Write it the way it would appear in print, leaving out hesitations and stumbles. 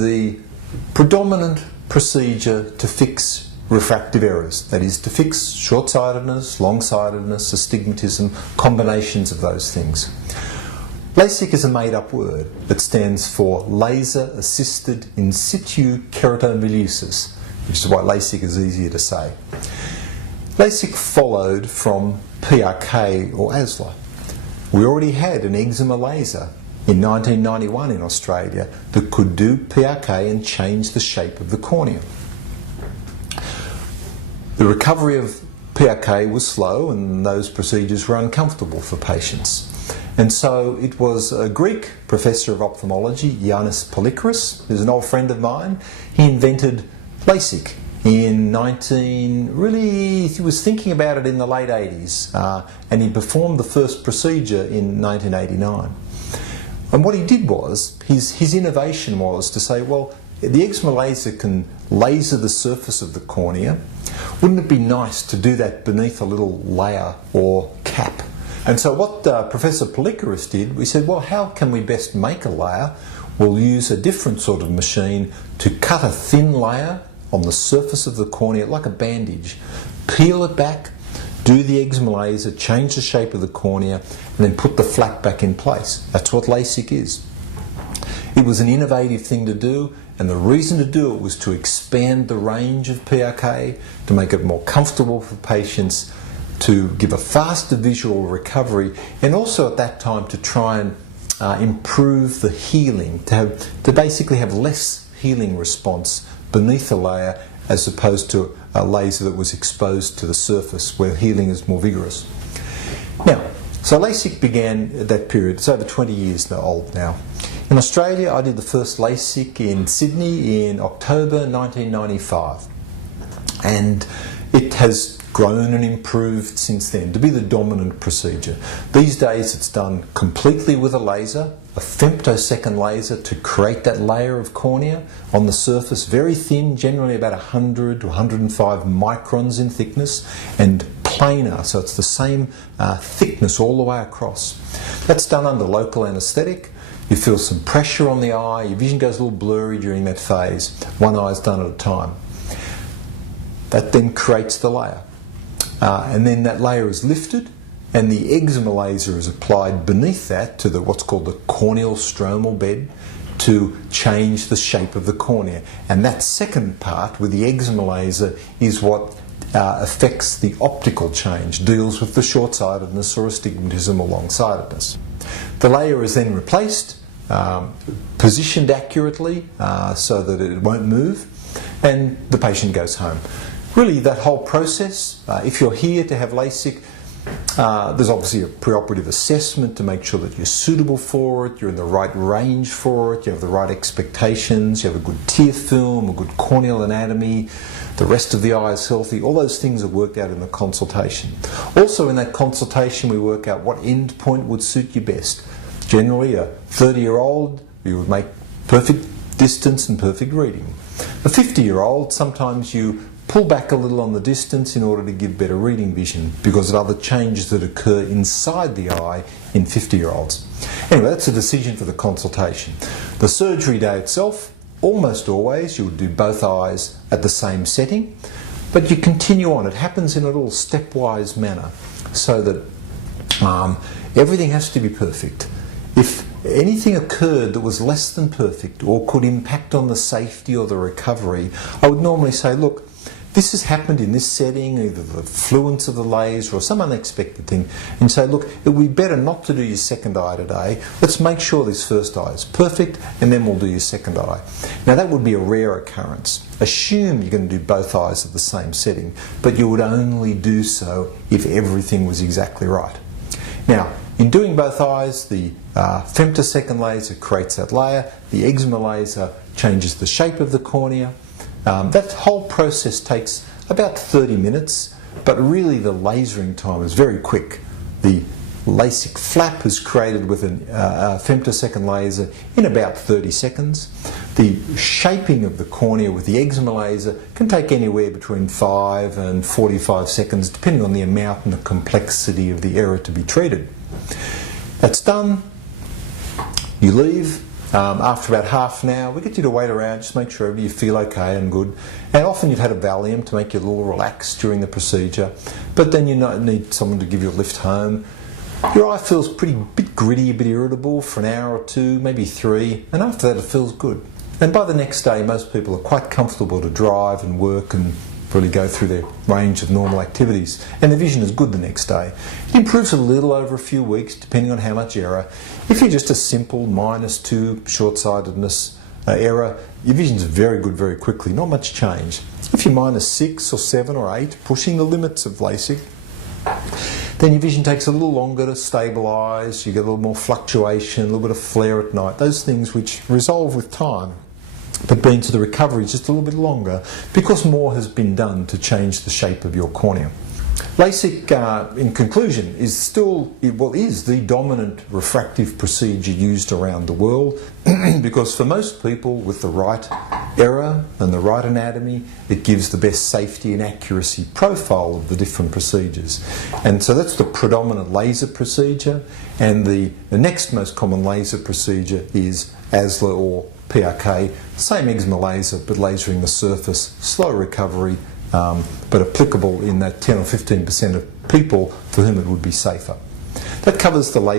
The predominant procedure to fix refractive errors, that is, to fix short-sightedness, long-sightedness, astigmatism, combinations of those things. LASIK is a made-up word that stands for Laser-Assisted In Situ Keratomileusi, which is why LASIK is easier to say. LASIK followed from PRK or ASLA. We already had an eczema laser in 1991 in Australia that could do PRK and change the shape of the cornea. The recovery of PRK was slow and those procedures were uncomfortable for patients. And so it was a Greek professor of ophthalmology, Yannis Polykaris, who's an old friend of mine. He invented LASIK in he was thinking about it in the late 80s, and he performed the first procedure in 1989. And what he did was, his innovation was to say, well, the eczema laser can laser the surface of the cornea. Wouldn't it be nice to do that beneath a little layer or cap? And so what Professor Polykaris did, we said, well, how can we best make a layer? We'll use a different sort of machine to cut a thin layer on the surface of the cornea, like a bandage, peel it back, do the eczema laser, change the shape of the cornea, and then put the flap back in place. That's what LASIK is. It was an innovative thing to do, and the reason to do it was to expand the range of PRK, to make it more comfortable for patients, to give a faster visual recovery, and also at that time to try and improve the healing, to basically have less healing response beneath a layer as opposed to a laser that was exposed to the surface where healing is more vigorous. Now, so LASIK began at that period. It's over 20 years old now. In Australia, I did the first LASIK in Sydney in October 1995. And it has grown and improved since then to be the dominant procedure. These days it's done completely with a laser, a femtosecond laser, to create that layer of cornea on the surface, very thin, generally about 100 to 105 microns in thickness, and planar, so it's the same thickness all the way across. That's done under local anaesthetic. You feel some pressure on the eye, your vision goes a little blurry during that phase. One eye is done at a time. That then creates the layer. And then that layer is lifted and the eczema laser is applied beneath that to what's called the corneal stromal bed to change the shape of the cornea. And that second part with the eczema laser is what affects the optical change, deals with the short-sightedness or astigmatism or long-sightedness. The layer is then replaced, positioned accurately so that it won't move, and the patient goes home. Really, that whole process, if you're here to have LASIK, there's obviously a preoperative assessment to make sure that you're suitable for it, you're in the right range for it, you have the right expectations, you have a good tear film, a good corneal anatomy, the rest of the eye is healthy. All those things are worked out in the consultation. Also in that consultation we work out what end point would suit you best. Generally a 30-year-old, you would make perfect distance and perfect reading. A 50-year-old, sometimes you pull back a little on the distance in order to give better reading vision because of other changes that occur inside the eye in 50-year-olds. Anyway, that's a decision for the consultation. The surgery day itself, almost always you would do both eyes at the same setting, but you continue on. It happens in a little stepwise manner so that everything has to be perfect. If anything occurred that was less than perfect or could impact on the safety or the recovery, I would normally say, look, this has happened in this setting, either the fluence of the laser or some unexpected thing, and say, look, it would be better not to do your second eye today. Let's make sure this first eye is perfect, and then we'll do your second eye. Now that would be a rare occurrence. Assume you're going to do both eyes at the same setting, but you would only do so if everything was exactly right. Now, in doing both eyes, the femtosecond laser creates that layer, the eczema laser changes the shape of the cornea. That whole process takes about 30 minutes, but really the lasering time is very quick. The LASIK flap is created with a femtosecond laser in about 30 seconds. The shaping of the cornea with the eczema laser can take anywhere between 5 and 45 seconds, depending on the amount and the complexity of the error to be treated. That's done, you leave, After about half an hour, we get you to wait around, just make sure you feel okay and good. And often you've had a Valium to make you a little relaxed during the procedure, but then you need someone to give you a lift home. Your eye feels bit gritty, a bit irritable for an hour or two, maybe 3, and after that it feels good. And by the next day, most people are quite comfortable to drive and work and really go through their range of normal activities. And the vision is good the next day. It improves a little over a few weeks, depending on how much error. If you're just a simple -2 short-sightedness error, your vision's very good very quickly, not much change. If you're -6 or 7 or 8, pushing the limits of LASIK, then your vision takes a little longer to stabilise, you get a little more fluctuation, a little bit of flare at night, those things which resolve with time. But being to the recovery is just a little bit longer because more has been done to change the shape of your cornea. LASIK, in conclusion, is the dominant refractive procedure used around the world because for most people with the right error and the right anatomy, it gives the best safety and accuracy profile of the different procedures. And so that's the predominant laser procedure, and the next most common laser procedure is ASLA or PRK, same excimer laser but lasering the surface, slow recovery, but applicable in that 10 or 15% of people for whom it would be safer. That covers the laser.